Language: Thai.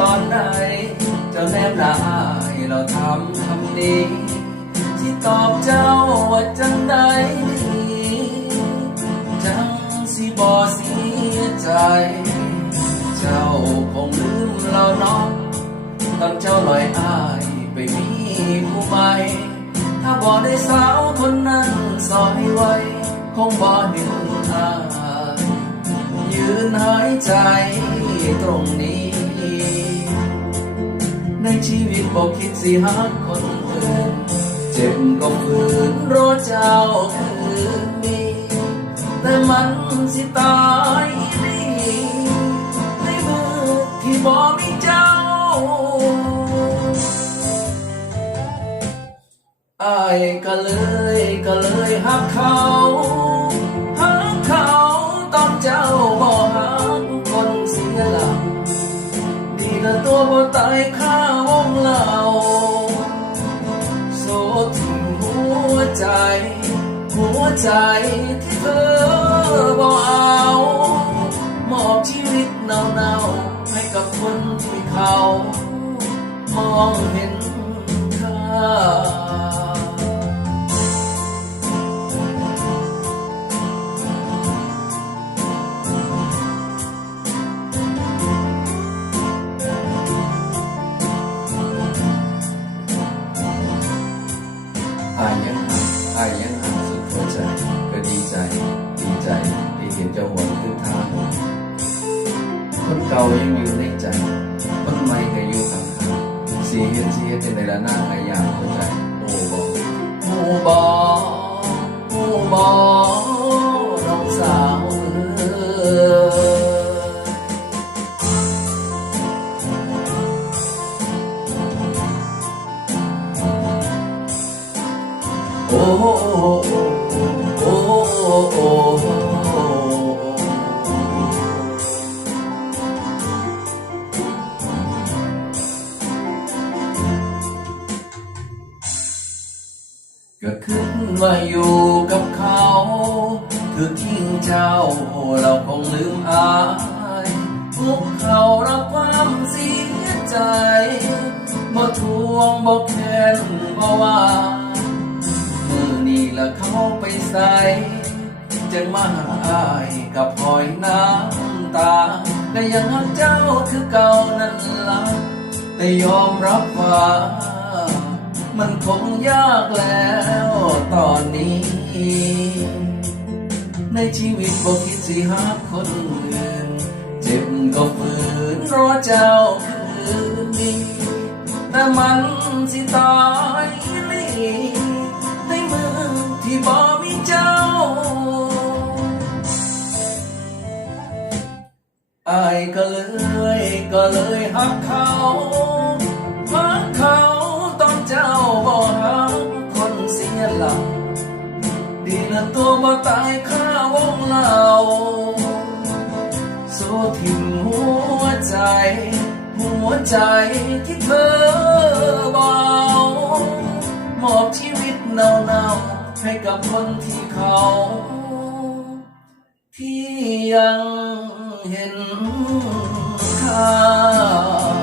ตอนไหนเราทำคำนี้ ที่ตอบเจ้าว่าจังใดจังสิบ่เสียใจ เจ้าคงลืมเราเนาะตอนเจ้าลอยอายไปมีผู้ใหม่ถ้าบ่ได้สาวคนนั้นสอยไว้คงบ่เห็นอายยืนหายใจตรงนี้ ในชีวิตบอกคิดสิหักคนอื่นเจ็บก็ฝืนรอเจ้าคืนนี้แต่มันสิตายนี่ในมือที่บ่มีเจ้าอายก็เลยก็เลยหักเขาหักเขาตอนเจ้าบ่หักคนเสียหลักดีแต่ตัวบ่ตายข้า ใจ หัวใจที่เธอบ่เอามอบชีวิตเน่าๆให้กับคนที่เขามองเห็นค่าอา ยยังหักอายังหาสุดหัวใจ ก็ดีใจ ดีใจ ที่เห็นเจ้าหวนขึ้นทางคนเก่ายังอยู่ในใจ คนใหม่ก็อยู่ข้างๆสีเฮ็ดสีเฮ็ดในละหน้าหายอยางเข้าใจ โอ้บอโอ้บอ โอ้โอ้โอ้โอ้ก็ขึ้นมาอยู่กับเขาคือทิ้งเจ้าเราคงลืมอายพวกเขารับความเสียใจบ่ทวงบ่แค้นบ่ว่ามือนี่ละ เขาไปใส่จังมาหาอายกับพลอยน้ำตาแต่ยังหักเจ้าคือเก่านั่นละแต่ยอมรับว่า มันคงยากแล้วตอนนี้ ในชีวิตบ่คิดสิหาคนอื่น เจ็บก็ฝืนรอเจ้าคืนนี้แต่มัน อายก็เลยก็เลยหักเขาหักเขาต้อนเจ้าบ่หักคนเสียหลักดีละตัวบ่ตายข้าวงเหล่าโซทิ้งหัวใจ หัวใจที่เธอเบามอบชีวิตเน่าๆให้กับคนที่เขา ที่ยังเห็นค่า